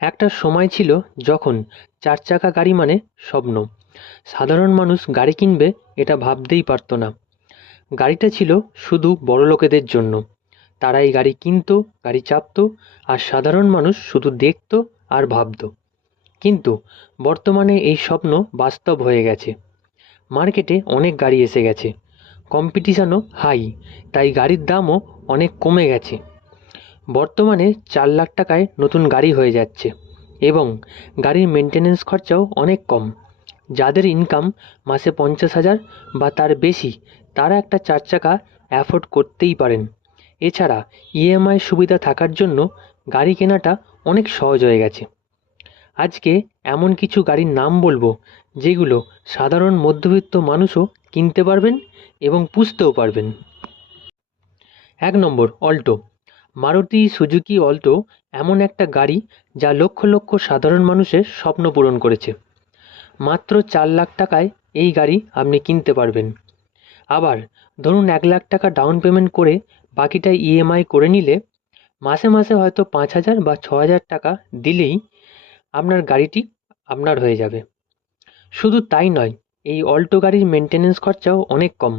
একটা সময় ছিল যখন চার চাকা গাড়ি মানে স্বপ্ন। সাধারণ মানুষ গাড়ি কিনবে এটা ভাবতেই পারত না। গাড়িটা ছিল শুধু বড়লোকেদের জন্য। তারা এই গাড়ি কিনতো, গাড়ি চাপতো, আর সাধারণ মানুষ শুধু দেখতো আর ভাবতো। কিন্তু বর্তমানে এই স্বপ্ন বাস্তব হয়ে গেছে। মার্কেটে অনেক গাড়ি এসে গেছে, কম্পিটিশনও হাই, তাই গাড়ির দামও অনেক কমে গেছে। বর্তমানে 4 লাখ টাকায় নতুন গাড়ি হয়ে যাচ্ছে এবং গাড়ির মেনটেনেন্স খরচাও অনেক কম। যাদের ইনকাম মাসে 50,000 বা তার বেশি, তারা একটা চার চাকা অ্যাফোর্ড করতেই পারেন। এছাড়া ইএমআই সুবিধা থাকার জন্য গাড়ি কেনাটা অনেক সহজ হয়ে গেছে। আজকে এমন কিছু গাড়ির নাম বলবো যেগুলো সাধারণ মধ্যবিত্ত মানুষও কিনতে পারবেন এবং পুষতেও পারবেন। 1 নম্বর, অল্টো। মারুতি সুজুকি অল্টো এমন একটা গাড়ি যা লক্ষ লক্ষ সাধারণ মানুষের স্বপ্ন পূরণ করেছে। মাত্র 4 লাখ টাকায় এই গাড়ি আপনি কিনতে পারবেন। আবার ধরুন 1 লাখ টাকা ডাউন পেমেন্ট করে বাকিটা ইএমআই করে নিলে মাসে মাসে হয়তো 5,000 বা 6,000 টাকা দিলেই আপনার গাড়িটি আপনার হয়ে যাবে। শুধু তাই নয়, এই অল্টো গাড়ির মেনটেনেন্স খরচাও অনেক কম,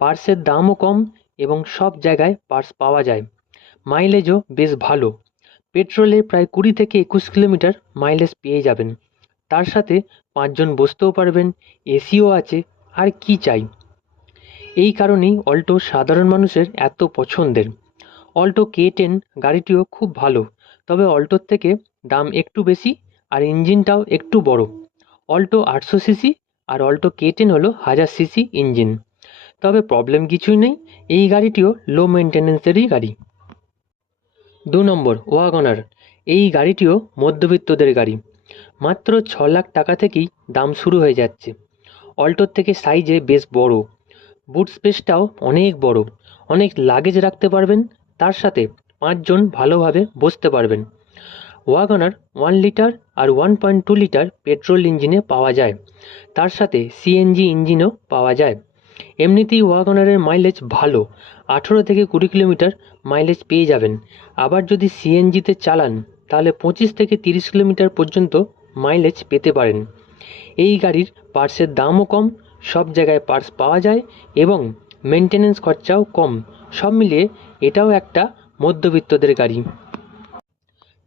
পার্টসের দামও কম এবং সব জায়গায় পার্টস পাওয়া যায়। মাইলেজও বেশ ভালো, পেট্রোলে প্রায় 20 থেকে 21 কিলোমিটার মাইলেজ পেয়ে যাবেন। তার সাথে 5 জন বসতেও পারবেন, এসিও আছে, আর কি চাই। এই কারণেই অল্টো সাধারণ মানুষের এত পছন্দের। অল্টো K10 গাড়িটিও খুব ভালো, তবে অল্টোর থেকে দাম একটু বেশি আর ইঞ্জিনটাও একটু বড়। অল্টো 800 সিসি আর অল্টো K10 হলো 1000 সিসি ইঞ্জিন। তবে প্রবলেম কিছুই নেই, এই গাড়িটিও লো মেনটেন্যান্সেরই গাড়ি। 2 নম্বর, ওয়াগনার। এই গাড়িটিও মধ্যবিত্তদের গাড়ি। মাত্র 6 লাখ টাকা থেকেই দাম শুরু হয়ে যাচ্ছে। অল্টোর থেকে সাইজে বেশ বড়, বুট স্পেসটাও অনেক বড়, অনেক লাগেজ রাখতে পারবেন, তার সাথে 5 জন ভালোভাবে বসতে পারবেন। ওয়াগনার 1 লিটার আর 1.2 লিটার পেট্রোল ইঞ্জিনে পাওয়া যায়, তার সাথে সিএনজি ইঞ্জিনও পাওয়া যায়। এমনিতেই ওয়াগনারের মাইলেজ ভালো, 18 থেকে 20 কিলোমিটার মাইলেজ পেয়ে যাবেন। আবার যদি সিএনজিতে চালান তাহলে 25 থেকে 30 কিলোমিটার পর্যন্ত মাইলেজ পেতে পারেন। এই গাড়ির পার্টসের দামও কম, সব জায়গায় পার্টস পাওয়া যায় এবং মেনটেনেন্স খরচাও কম। সব মিলিয়ে এটাও একটা মধ্যবিত্তদের গাড়ি।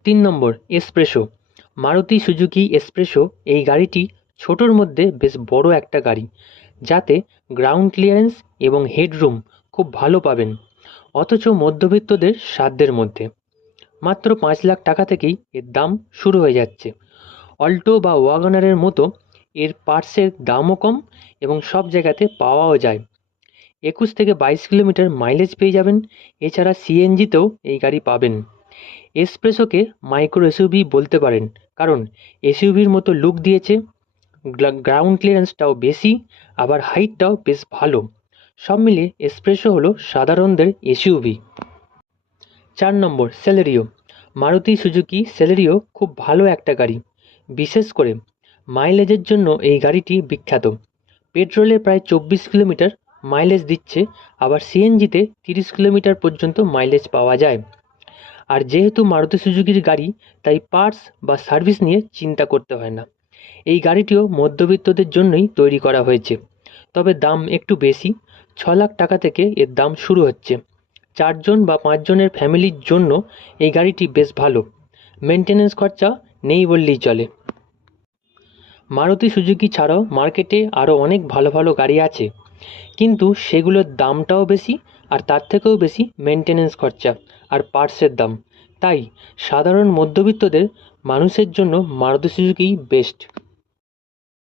3 নম্বর, এসপ্রেসো। মারুতি সুজুকি এসপ্রেসো এই গাড়িটি ছোটোর মধ্যে বেশ বড় একটা গাড়ি, যাতে গ্রাউন্ড ক্লিয়ারেন্স এবং হেডরুম খুব ভালো পাবেন, অথচ মধ্যবিত্তদের সাধ্যের মধ্যে। মাত্র 5 লাখ টাকা থেকেই এর দাম শুরু হয়ে যাচ্ছে। অল্টো বা ওয়াগনারের মতো এর পার্টসের দামও কম এবং সব জায়গাতে পাওয়াও যায়। 21 থেকে 22 কিলোমিটার মাইলেজ পেয়ে যাবেন। এছাড়া সিএনজিতেও এই গাড়ি পাবেন। এসপ্রেসোকে মাইক্রো এসইউভি বলতে পারেন, কারণ এসইউভির মতো লুক দিয়েছে, গ্রাউন্ড ক্লিয়ারেন্সটাও বেশি, আবার হাইটটাও বেশ ভালো। সব মিলিয়ে এসপ্রেসো হলো সাধারণদের এসইউভি। 4 নম্বর, সেলেরিও। মারুতি সুজুকি সেলেরিও খুব ভালো একটা গাড়ি, বিশেষ করে মাইলেজের জন্য এই গাড়িটি বিখ্যাত। পেট্রোলে প্রায় 24 কিলোমিটার মাইলেজ দিচ্ছে, আবার সিএনজিতে 30 কিলোমিটার পর্যন্ত মাইলেজ পাওয়া যায়। আর যেহেতু মারুতি সুজুকির গাড়ি, তাই পার্টস বা সার্ভিস নিয়ে চিন্তা করতে হয় না। এই গাড়িটিও মধ্যবিত্তদের জন্যই তৈরি করা হয়েছে, তবে দাম একটু বেশি। 6 লাখ টাকা থেকে এর দাম শুরু হচ্ছে। 4 জন বা 5 জনের ফ্যামিলির জন্য এই গাড়িটি বেশ ভালো, মেনটেনেন্স খরচা নেই বললেই চলে। মারুতি সুজুকি ছাড়াও মার্কেটে আরও অনেক ভালো ভালো গাড়ি আছে, কিন্তু সেগুলোর দামটাও বেশি, আর তার থেকেও বেশি মেনটেনেন্স খরচা আর পার্টসের দাম। তাই সাধারণ মধ্যবিত্তদের মানুষের জন্য মারুতি সুজুকিই বেস্ট।